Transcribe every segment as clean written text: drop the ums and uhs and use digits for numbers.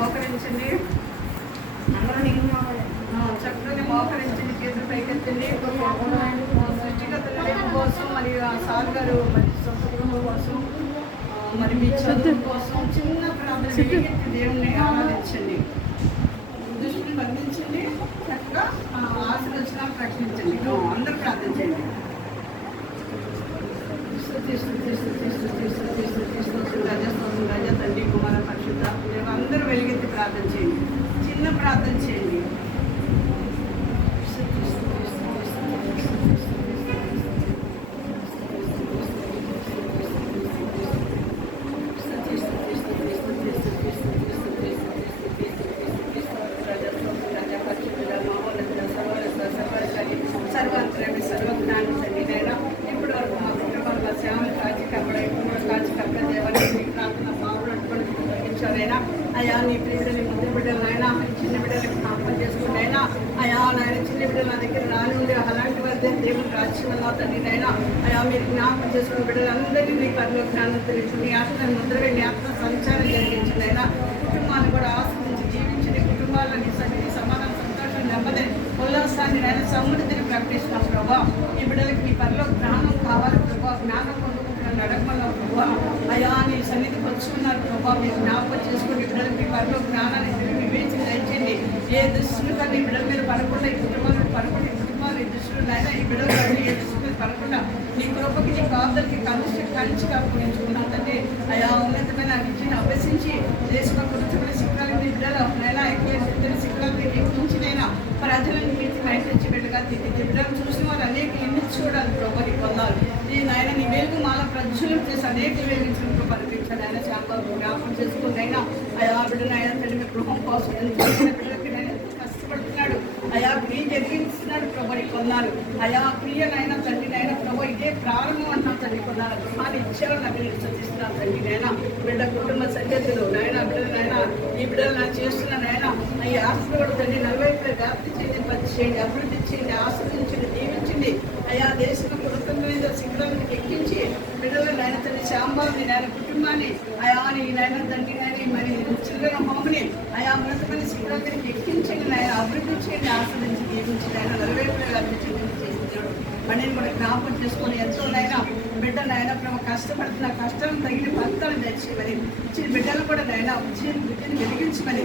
మోకరించండి. చక్కని మోకరించండి. చేతులు పైకెత్తండి. సృష్టిగతుల కోసం మరి ఆ సార్ గారు మరి సొంత కుటుంబం కోసం మరి మీ చదువు కోసం చిన్న ప్రార్థన ఎత్తి దేవుణ్ణి ఆరాధించండి. దృష్టిని బంధించండి. చక్కగా ఆశీర్వచనాలు ప్రకటించండి. అందరూ ప్రార్థించండి. రాజా తండ్రి కుమార పరిశుద్ధ అందరూ వెలిగెత్తి ప్రార్థన చేయండి. చిన్న ప్రార్థన చేయండి. సర్వాంతరాన్ని సర్వజ్ఞానం తండ్రి నైనా ఇప్పటి వరకు మా కుటుంబంలో శ్యామలు కాచి కప్పడ ఇప్పుడు కాచి కప్ప దేవాలయం ప్రార్థన మామూలు అటువంటి తొలగించాలైనా అయా నీ ప్రియుడని ముందు బిడ్డలు అయినా చిన్న బిడ్డలకు జ్ఞాపకం చేసుకున్నైనా అయా నాయన చిన్న బిడ్డలు నా దగ్గర రానుండి అలాంటి వారి దేవుడు రాజ్యంలో తండ్రి అయినా అయా మీరు జ్ఞాపకం చేసుకున్న బిడ్డలందరినీ నీ పనిలో జ్ఞానం తెలిసి నీ ఆత్మ ముద్రగా నీ ఆత్మ సంచారం జరిగించిందైనా కుటుంబాన్ని కూడా ఆశ్రయించి జీవించింది. కుటుంబాల్లో నీ సన్నిధి సమాధానం సంతోషం నెమ్మది ఉల్లాసాన్ని నేను సమృద్ధిని ప్రకటిస్తున్నాం ప్రభా. ఈ బిడ్డలకి నీ పనిలో జ్ఞానం కావాలి ప్రభా. జ్ఞానం పొందుకుంటున్న నడకలో ప్రభా అయా నీ సన్నిధికి వచ్చి ఉన్నారు ప్రభా. మీరు జ్ఞాపకం చేసుకుని బిడ్డలకి పనిలో జ్ఞానాన్ని తిరిగి వివేచన దయచేయండి. ఏ దృష్టిని కానీ ఈ బిడ్డల మీద పడకుండా ఈ కుటుంబాల పడకుండా ఈ కుటుంబాలు ఈ దృష్టిలో నాయన ఈ బిడ్డలు కానీ ఏ దృష్టి మీద పడకుండా నీ కృపకి నీ కాదలకి కంచి కాపుకుంటున్నాం తండ్రి. అయా ఉన్నతమైన విద్యను అభ్యసించి దేశంలో గురించబడిన శిఖరాలు నీ బిడ్డలు నైనా ఎక్కువ శిఖరాలు ఎక్కించినైనా ప్రజలను మీటి బయటించి బిడ్డగా తీర్చి బిడ్డలు చూసిన వారు అనేక ఎన్ని చూడాలి ప్రభా. నీ పొందాలి ఈ నాయన నీ వెలుగు మాల ప్రజ్వలం చేసి అనేక వెలిగించిన పరిపించాలి. ఆయన శాంబాబు జ్ఞాపకం చేసుకుందైనా అయా బిడ్డను ఆయన తల్లి గృహం కోసం బిడ్డలకి నేను కష్టపడుతున్నాడు. అయా క్రియ జరిగిస్తున్నాడు ప్రభా. నీ పొందాలి అయా క్రియనైనా తండ్రినైనా ప్రభా ఇదే ప్రారంభం అంటున్నాం తండ్రి. పొందాలి గృహాన్ని ఇచ్చేవాళ్ళు నాకు నేను సతిస్తున్నాను తండ్రి నైనా బిడ్డ కుటుంబ సభ్యులు నాయన బిడ్డలైనా ఈ బిడ్డలు నాకు చేస్తున్నానైనా ఈ ఆశలు కూడా తండ్రి 40 వ్యాప్తి చేయండి, పచ్చి చేయండి, అభివృద్ధి చేయండి, ఆశ్రయించండి, దీవించండి. అయా దేశంలో కుటుంబం మీద శిఖరాలను ఎక్కించి బిడ్డలు నాయన తండ్రి శాంబాబుని నాయన కుటుంబాన్ని అయా నీ నాయన తండ్రి నాయన మరి చిల్డ్రన్ హోమ్ని అయా ఉన్నతమైన శిఖరాలను ఎక్కించండి నాయన అభివృద్ధి చేయండి, ఆశ్రయించి దీవించండి. ఆయన 40 వ్యాప్తి చేయండి చేస్తున్నాడు. మనని కూడా జ్ఞాపకం చేసుకొని ఎంతో నైనా బిడ్డ నాయన ప్రభు కష్టపడుతున్న కష్టం తగిన భర్తలు తెచ్చేమని ఇచ్చిన బిడ్డలు కూడా నాయన వచ్చిన బిడ్డను వెలిగించమని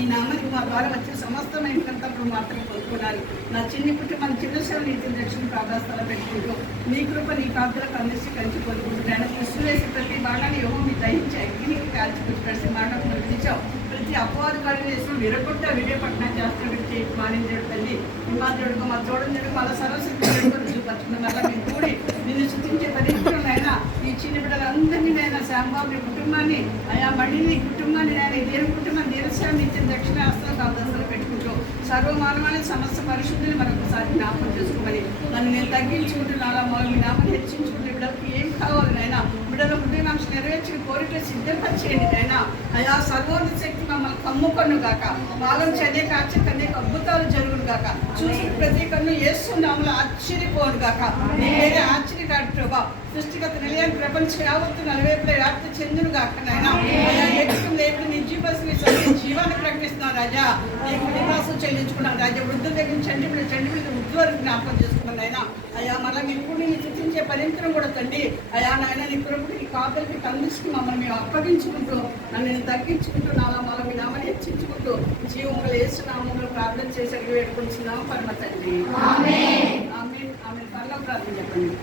ఈ నామానికి మా ద్వారా వచ్చే సమస్తమైన కంతప్పుడు మాత్రం పొందుకోవాలి. నా చిన్ని కుటుంబం చిన్న సేవ నీతిని రక్షణ ప్రాధాన్యతలు పెట్టుకుంటూ నీ కృప నీ కాపులకు అందించి కంచి పొందుకుంటున్నాను. కృష్ణ వేసి ప్రతి భాగాన్ని ఏమో మీ దహించి అగ్నికి కాల్చిపుచ్చి ప్రతి మాట విధించావు. ప్రతి అపవాదు కాడి వేసిన విరగొట్ట విజయపట్నం చేస్తున్న విడిచి మానించడు తల్లి హిమాద్రుడికి మా చూడండి వాళ్ళ సరస్వతి చూపచ్చుకున్న వల్ల మీరు కూడి నిన్ను సృష్టించే పరిస్థితులైనా ఈ చిన్న బిడ్డలందరినీ నైనా శాంబాబు కుటుంబాన్ని అయా మళ్ళీ కుటుంబాన్ని నేను దేవుని కుటుంబం నిరసన ఇచ్చిన దక్షిణ హస్తం కాదస్తులు పెట్టుకుంటూ సర్వమానవాన్ని సమస్త పరిశుద్ధిని మరొకసారి జ్ఞాపకం చేసుకోమని నన్ను నేను తగ్గించుకుంటున్నాను. మీ నామని హెచ్చించుకుంటే బిడ్డలకు ఏం కావాలి నైనా బిడ్డల హృదయనాంశ నెరవేర్చిన కోరిక సిద్ధపరిచేయండి నైనా. అయా సర్వోన్నత శక్తి మమ్మల్ని కమ్ముకొను గాక. భాగం చదివే కాచక అనేక అద్భుతాలు జరుగును గాక. చూసిన ప్రతి కన్ను ఏస్తున్నాములు ఆశ్చర్యపోను గాక. నీ వేరే ఆశ్చర్యకాడు ప్రభా. సృష్టిగత నిలయాన్ని ప్రపంచ యావత్తు 40 వ్యాప్తి చెందును గాక నైనా. అయా ఎక్కువ దేవుడు నీ జీవాన్ని ప్రకటిస్తున్నాను రాజా. నీకు నివాసం చెల్లించుకున్నాను రాజా. వృద్ధుల దగ్గర చండి వృద్ధులకు జ్ఞాపకం చేసుకున్నాను అయినా అయా మళ్ళీ ఇప్పుడు నేను సృష్టించే పరిమితం కూడా తండ్రి. అయా నాయన నీ కృపకి నీ కాపులకి కందిస్తూ మమ్మల్ని మేము అప్పగించుకుంటూ నన్ను నేను తగ్గించుకుంటూ నాలా మళ్ళీ మీ నామని హెచ్చించుకుంటూ జీవములు వేస్తున్నాము ప్రార్థన చేసి అడిగి పెట్టుకుంటున్నాము పరమ తండ్రి. ఆమె పర్లో ప్రార్థన చెప్పండి.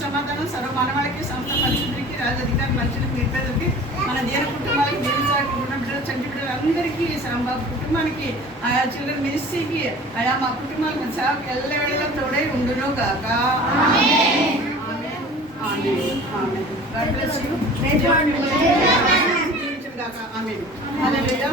సమాధానం సర్వ మానవాళికి సంస్థ పరిశుద్ధికి రాజధికారి మనుషులకి నిర్పేదలకి మన దేని కుటుంబాలకు దేనిసాకి ఉన్న బిడ్డలు చంటి బిడ్డలు అందరికీ మా కుటుంబానికి ఆయా చిల్డ్రన్ మినిస్ట్రీకి ఆయా మా కుటుంబాలకు సేవకి ఎల్లవేళలా తోడై ఉండును గాక. God bless you. Amen. Hallelujah.